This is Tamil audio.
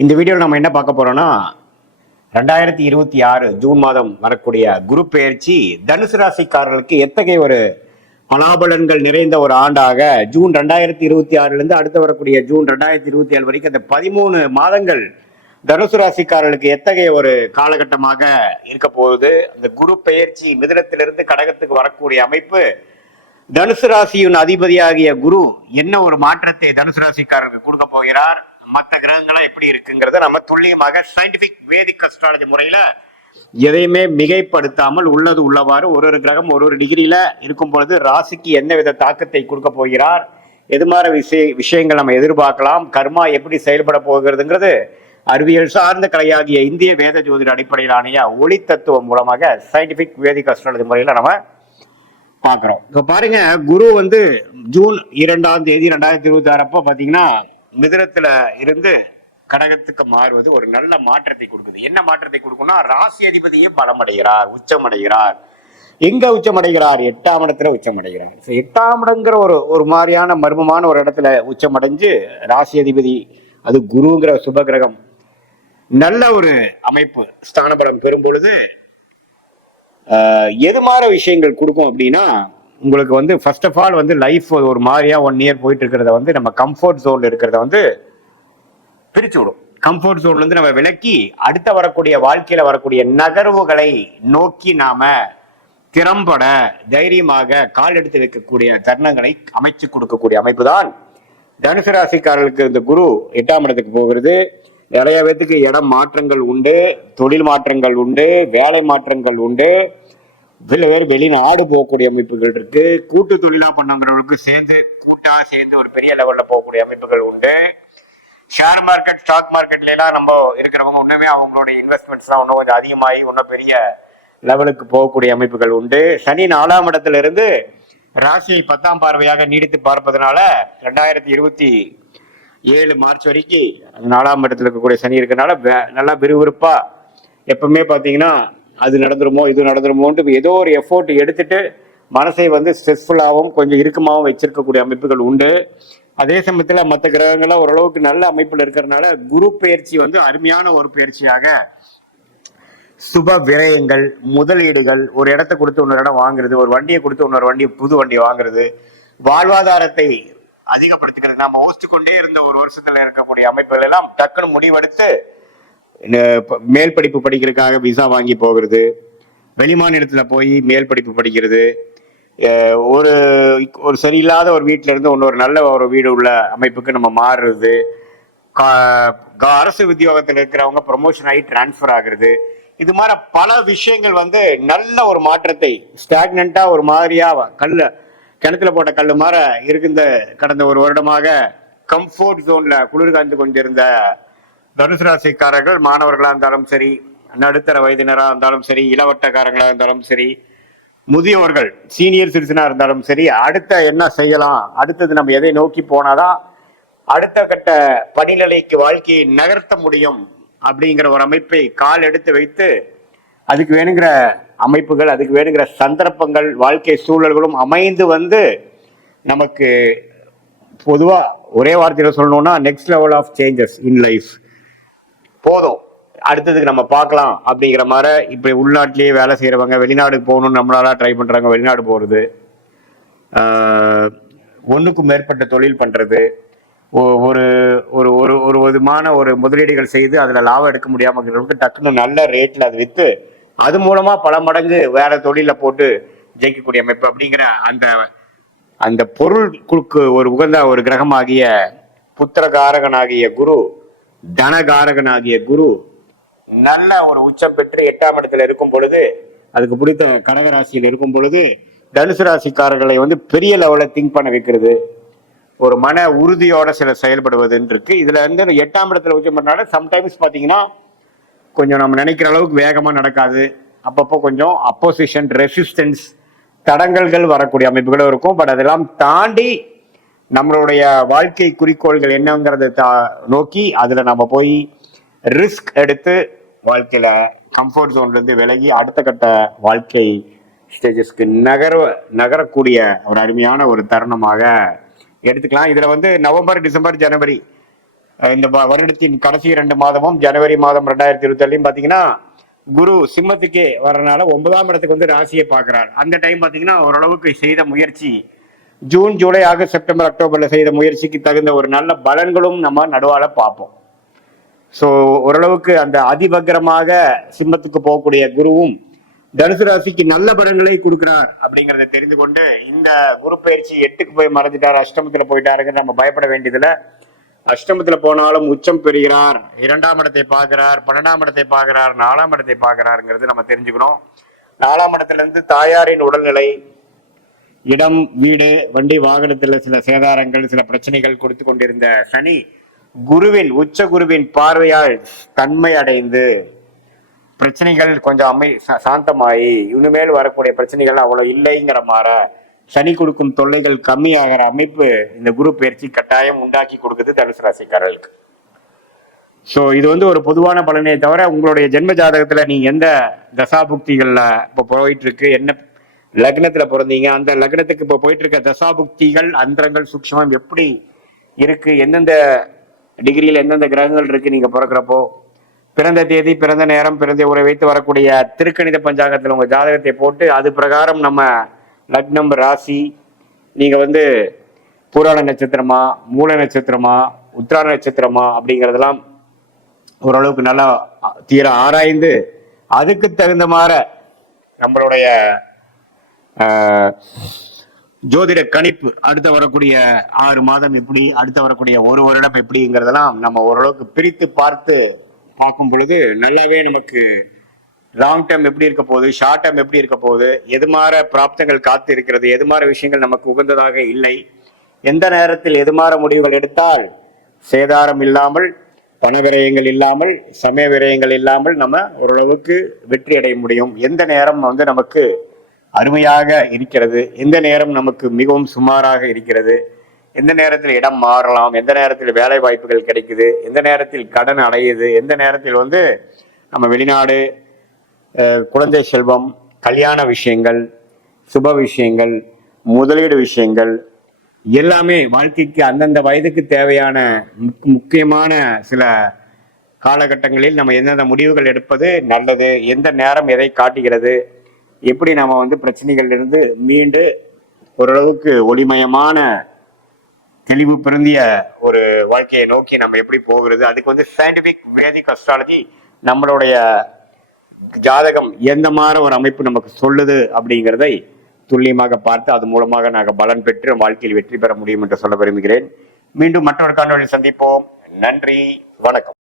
இந்த வீடியோவில் நம்ம என்ன பார்க்க போறோம்னா 2026 ஜூன் மாதம் வரக்கூடிய குரு பெயர்ச்சி தனுசு ராசிக்காரர்களுக்கு எத்தகைய ஒரு பலாபலன்கள் நிறைந்த ஒரு ஆண்டாக ஜூன் 2026 இருந்து அடுத்து வரக்கூடிய ஜூன் 2027 வரைக்கும் அந்த 13 மாதங்கள் தனுசு ராசிக்காரர்களுக்கு எத்தகைய ஒரு காலகட்டமாக இருக்க போகுது. அந்த குரு பெயர்ச்சி மிதுனத்திலிருந்து கடகத்துக்கு வரக்கூடிய அமைப்பு, தனுசு ராசியின் அதிபதியாகிய குரு என்ன ஒரு மாற்றத்தை தனுசு ராசிக்காரர்களுக்கு கொடுக்க போகிறார், மற்ற கிரகங்கள்லாம் எப்படி இருக்குங்கிறத நம்ம துல்லியமாக சயின்டிபிக் வேதிக் அஸ்ட்ராலஜி முறையில எதையுமே மிகைப்படுத்தாமல் உள்ளது உள்ளவாறு ஒரு கிரகம் ஒரு டிகிரியில இருக்கும் பொழுது ராசிக்கு என்ன வித தாக்கத்தை கொடுக்க போகிறார், எது மாதிரி விஷயங்கள் நம்ம எதிர்பார்க்கலாம், கர்மா எப்படி செயல்பட போகிறதுங்கிறது அறிவியல் சார்ந்த கலையாகிய இந்திய வேத ஜோதிட அடிப்படையிலான ஒளி தத்துவம் மூலமாக சயின்டிபிக் வேதிக் அஸ்ட்ராலஜி முறையில நம்ம பாக்குறோம். இப்ப பாருங்க, குரு ஜூன் 2ஆம் தேதி 2026 அப்போ பாத்தீங்கன்னா மிதுனத்துல இருந்து கடகத்துக்கு மாறுவது ஒரு நல்ல மாற்றத்தை கொடுக்குது. என்ன மாற்றத்தை கொடுக்கும்னா, ராசி அதிபதியே பலமடைகிறார், உச்சமடைகிறார். எங்க உச்சமடைகிறார்? 8ஆம் இடத்துல உச்சமடைகிறார். 8ஆம் இடங்கிற ஒரு மாதிரியான மர்மமான ஒரு இடத்துல உச்சமடைஞ்சு ராசி அதிபதி அது குருங்கிற சுப கிரகம் நல்ல ஒரு அமைப்பு ஸ்தானபலம் பெறும் பொழுது எது மாதிரி விஷயங்கள் கொடுக்கும் அப்படின்னா, உங்களுக்கு ஃபர்ஸ்ட் ஆஃப் ஆல் லைஃப் ஒரு மாதிரியா 1 இயர் போயிட்டு இருக்கிறத நம்ம கம்ஃபர்ட் ஜோன்ல இருக்கிறத பிரிச்சு விடும். கம்ஃபர்ட் ஜோன்ல இருந்து நம்ம விலக்கி அடுத்த வரக்கூடிய வாழ்க்கையில வரக்கூடிய நகர்வுகளை நோக்கி நாம திறம்பட தைரியமாக கால் எடுத்து வைக்கக்கூடிய தருணங்களை அமைச்சு கொடுக்கக்கூடிய அமைப்பு தான் தனுசு ராசிக்காரர்களுக்கு. இந்த குரு 8ஆம் இடத்துக்கு போகிறது. நிறைய பேத்துக்கு இடம் மாற்றங்கள் உண்டு, தொழில் மாற்றங்கள் உண்டு, வேலை மாற்றங்கள் உண்டு, வெளிநாடு போகக்கூடிய அமைப்புகள் இருக்கு. கூட்டு தொழிலா பண்ணவங்களுக்கு கூட்டா சேர்ந்து ஒரு பெரிய லெவல்ல போகக்கூடிய அமைப்புகள் உண்டு. ஷேர் மார்க்கெட், ஸ்டாக் மார்க்கெட்ல எல்லாம் நம்ம இருக்கிறவங்க இன்னுமே அவங்களுடைய இன்வெஸ்ட்மெண்ட்ஸ் எல்லாம் இன்னும் கொஞ்சம் அதிகமாகி இன்னும் பெரிய லெவலுக்கு போகக்கூடிய அமைப்புகள் உண்டு. சனி 4ஆம் இடத்துல இருந்து ராசியை 10ஆம் பார்வையாக நீடித்து பார்ப்பதனால 2027 மார்ச் வரைக்கும் 4ஆம் இடத்துல இருக்கக்கூடிய சனி இருக்கனால நல்லா விறுவிறுப்பா எப்பவுமே பாத்தீங்கன்னா அது நடந்துருமோ இது நடந்துருமோன்ட்டு ஏதோ ஒரு எஃபோர்ட் எடுத்துட்டு மனசை ஸ்ட்ரெஸ்ஃபுல்லாகவும் கொஞ்சம் இறுக்கமாகவும் வச்சிருக்கக்கூடிய அமைப்புகள் உண்டு. அதே சமயத்துல மற்ற கிரகங்கள்லாம் ஓரளவுக்கு நல்ல அமைப்புல இருக்கிறதுனால குரு பயிற்சி அருமையான ஒரு பயிற்சியாக சுப விரயங்கள், முதலீடுகள், ஒரு இடத்த கொடுத்து இன்னொரு இடம் வாங்குறது, ஒரு வண்டியை கொடுத்து இன்னொரு புது வண்டியை வாங்குறது, வாழ்வாதாரத்தை அதிகப்படுத்திக்கிறது, நம்ம யோசிச்சு கொண்டே இருந்த ஒரு வருஷத்துல இருக்கக்கூடிய அமைப்புகள் எல்லாம் டக்குன்னு முடிவெடுத்து மேல் படிப்பு படிக்கிறதுக்காக விசா வாங்கி போகிறது, வெளிமாநிலத்துல போய் மேல் படிப்பு படிக்கிறது, ஒரு சரியில்லாத ஒரு வீட்டுல இருந்து இன்னொரு நல்ல ஒரு வீடு உள்ள அமைப்புக்கு நம்ம மாறுறது, அரசு உத்தியோகத்தில் இருக்கிறவங்க ப்ரொமோஷன் ஆகி டிரான்ஸ்பர் ஆகுறது, இது மாதிரி பல விஷயங்கள் நல்ல ஒரு மாற்றத்தை ஸ்டாக்னண்டா ஒரு மாதிரியா கிணத்துல போட்ட கல்லு மாதிரி இருக்கின்ற கடந்த ஒரு வருடமாக கம்ஃபோர்ட் ஜோன்ல குளிர் காய்ந்து கொண்டிருந்த தனுசு ராசிக்காரர்கள், மாணவர்களா இருந்தாலும் சரி, நடுத்தர வயதினரா இருந்தாலும் சரி, இளவட்டக்காரங்களா இருந்தாலும் சரி, முதியவர்கள் சீனியர் சிட்டிசனா இருந்தாலும் சரி, அடுத்த என்ன செய்யலாம், அடுத்தது நம்ம எதை நோக்கி போனாதான் அடுத்த கட்ட படிநிலைக்கு வாழ்க்கையை நகர்த்த முடியும் அப்படிங்கிற ஒரு அமைப்பை கால் எடுத்து வைத்து அதுக்கு வேணுங்கிற அமைப்புகள், அதுக்கு வேணுங்கிற சந்தர்ப்பங்கள், வாழ்க்கை சூழல்களும் அமைந்து நமக்கு பொதுவா ஒரே வார்த்தையில சொல்லணும்னா next level of changes in life போதும், அடுத்ததுக்கு நம்ம பார்க்கலாம் அப்படிங்கிற மாதிரி. இப்படி உள்நாட்டிலேயே வேலை செய்யறவங்க வெளிநாடுக்கு போகணும்னு நம்மளால ட்ரை பண்றாங்க, வெளிநாடு போறது, ஒன்றுக்கும் மேற்பட்ட தொழில் பண்றது, ஒரு ஒரு ஒரு விதமான ஒரு முதலீடுகள் செய்து அதுல லாபம் எடுக்க முடியாம டக்குன்னு நல்ல ரேட்ல அது வித்து அது மூலமா பல மடங்கு வேற தொழில போட்டு ஜெயிக்கக்கூடிய அமைப்பு அப்படிங்கிற அந்த பொருளுக்கு ஒரு உகந்த ஒரு கிரகமாகிய புத்திரகாரகனாகிய குரு, தனகாரகனாகிய குரு நல்ல ஒரு உச்சம் பெற்று 8ஆம் இடத்துல இருக்கும் பொழுது, அதுக்கு பிடித்த கடகராசியில் இருக்கும் பொழுது தனுசு ராசிக்காரர்களை பெரிய லெவல்ல திங்க் பண்ண வைக்கிறது, ஒரு மன உறுதியோட சில செயல்படுவதுன்னு இருக்கு. இதுல 8ஆம் இடத்துல உச்சம் பண்ணால சம்டைம்ஸ் பாத்தீங்கன்னா கொஞ்சம் நம்ம நினைக்கிற அளவுக்கு வேகமா நடக்காது, அப்பப்போ கொஞ்சம் அப்போசிஷன், ரெசிஸ்டன்ஸ், தடங்கல்கள் வரக்கூடிய அமைப்புகளும் இருக்கும். பட் அதெல்லாம் தாண்டி நம்மளுடைய வாழ்க்கை குறிக்கோள்கள் என்னங்கிறத நோக்கி அதுல நம்ம போய் ரிஸ்க் எடுத்து வாழ்க்கையில கம்ஃபர்ட் ஜோன்ல இருந்து விலகி அடுத்த கட்ட வாழ்க்கை ஸ்டேஜஸ்க்கு நகரக்கூடிய ஒரு அருமையான ஒரு தருணமாக எடுத்துக்கலாம். இதுல நவம்பர், டிசம்பர், ஜனவரி இந்த வருடத்தின் கடைசி 2 மாதமும் ஜனவரி மாதம் 2027 பாத்தீங்கன்னா குரு சிம்மத்துக்கே வர்றதுனால 9ஆம் இடத்துக்கு வந்து ராசியை பார்க்கிறார். அந்த டைம் பாத்தீங்கன்னா ஓரளவுக்கு செய்த முயற்சி ஜூன், ஜூலை, ஆகஸ்ட், செப்டம்பர், அக்டோபர்ல செய்த முயற்சிக்கு தகுந்த ஒரு நல்ல பலன்களும் நம்ம நடுவால பார்ப்போம். ஸோ ஓரளவுக்கு அந்த அதிவக்ரமாக சிம்மத்துக்கு போகக்கூடிய குருவும் தனுசு ராசிக்கு நல்ல பலன்களை கொடுக்கிறார் அப்படிங்கறத தெரிந்து கொண்டு, இந்த குரு பயிற்சி 8க்கு போய் மறைஞ்சிட்டார், அஷ்டமத்துல போயிட்டாருங்க நம்ம பயப்பட வேண்டியதுல. அஷ்டமத்துல போனாலும் உச்சம் பெறுகிறார், 2ஆம் இடத்தை பார்க்கிறார், 12ஆம் இடத்தை பார்க்கிறார், 4ஆம் இடத்தை பார்க்கிறாருங்கிறது நம்ம தெரிஞ்சுக்கணும். 4ஆம் இடத்துல இருந்து தாயாரின் உடல்நிலை, இடம், வீடு, வண்டி வாகனத்துல சில சேதாரங்கள், சில பிரச்சனைகள் கொடுத்து கொண்டிருந்த சனி குருவின் உச்ச குருவின் பார்வையால் தன்மை அடைந்து பிரச்சனைகள் கொஞ்சம் சாந்தமாயி இனிமேல் வரக்கூடிய பிரச்சனைகள் அவ்வளவு இல்லைங்கிற மாற சனி கொடுக்கும் தொல்லைகள் கம்மியாகிற அமைப்பு இந்த குரு பயிற்சி கட்டாயம் உண்டாக்கி கொடுக்குது தனுசு ராசிக்காரர்களுக்கு. ஸோ இது வந்து ஒரு பொதுவான பலனே தவிர, உங்களுடைய ஜென்ம ஜாதகத்துல நீங்க எந்த தசாபுக்திகள்ல இப்போ போயிட்டு இருக்கு, என்ன லக்னத்துல பிறந்தீங்க, அந்த லக்னத்துக்கு இப்போ போயிட்டு இருக்க தசாபுக்திகள், அந்தரங்கள், சூக்ஷ்மம் எப்படி இருக்கு, எந்தெந்த டிகிரியில் எந்தெந்த கிரகங்கள் இருக்கு, நீங்க பிறக்கிறப்போ பிறந்த தேதி, பிறந்த நேரம், பிறந்த உரை வைத்து வரக்கூடிய திருக்கணித பஞ்சாங்கத்தில் உங்க ஜாதகத்தை போட்டு அது பிரகாரம் நம்ம லக்னம், ராசி, நீங்க வந்து பூராட நட்சத்திரமா, மூல நட்சத்திரமா, உத்திராட நட்சத்திரமா அப்படிங்கிறதெல்லாம் ஓரளவுக்கு நல்லா தீர ஆராய்ந்து அதுக்கு தகுந்த மாதிரி நம்மளுடைய ஜோதிட கணிப்பு அடுத்த வரக்கூடிய 6 மாதம் எப்படி, அடுத்த வரக்கூடிய 1 வருடம் எப்படிங்கிறதெல்லாம் நம்ம ஓரளவுக்கு பிரித்து பார்க்கும் பொழுது நல்லாவே நமக்கு லாங் டேர்ம் எப்படி இருக்க போகுது, ஷார்ட் டேர்ம் எப்படி இருக்க போகுது, எது மாற பிராப்தங்கள் காத்து இருக்கிறது, எது மாற விஷயங்கள் நமக்கு உகந்ததாக இல்லை, எந்த நேரத்தில் எது மாற முடிவுகள் எடுத்தால் சேதாரம் இல்லாமல், பண விரயங்கள் இல்லாமல், சமய விரயங்கள் இல்லாமல் நம்ம ஓரளவுக்கு வெற்றி அடைய முடியும், எந்த நேரம் வந்து நமக்கு அருமையாக இருக்கிறது, எந்த நேரம் நமக்கு மிகவும் சுமாராக இருக்கிறது, எந்த நேரத்தில் இடம் மாறலாம், எந்த நேரத்தில் வேலை வாய்ப்புகள் கிடைக்குது, எந்த நேரத்தில் கடன் அடையுது, எந்த நேரத்தில் வந்து நம்ம வெளிநாடு, குழந்தை செல்வம், கல்யாண விஷயங்கள், சுப விஷயங்கள், முதலீடு விஷயங்கள் எல்லாமே வாழ்க்கைக்கு அந்தந்த வயதுக்கு தேவையான முக்கியமான சில காலகட்டங்களில் நம்ம எந்தெந்த முடிவுகள் எடுப்பது நல்லது, எந்த நேரம் எதை காட்டுகிறது, எப்படி நம்ம வந்து பிரச்சனைகள்ல இருந்து மீண்டு ஓரளவுக்கு ஒளிமயமான தெளிவு பிறந்திய ஒரு வாழ்க்கையை நோக்கி நம்ம எப்படி போகிறது, அதுக்கு வந்து சயின்டிபிக் வேதிக் அஸ்ட்ராலஜி நம்மளுடைய ஜாதகம் எந்த மாதிரி ஒரு அமைப்பு நமக்கு சொல்லுது அப்படிங்கிறதை துல்லியமாக பார்த்து அது மூலமாக நாங்கள் பலன் பெற்று வாழ்க்கையில் வெற்றி பெற முடியும் என்று சொல்ல விரும்புகிறேன். மீண்டும் மற்றொரு காணொளியில் சந்திப்போம். நன்றி, வணக்கம்.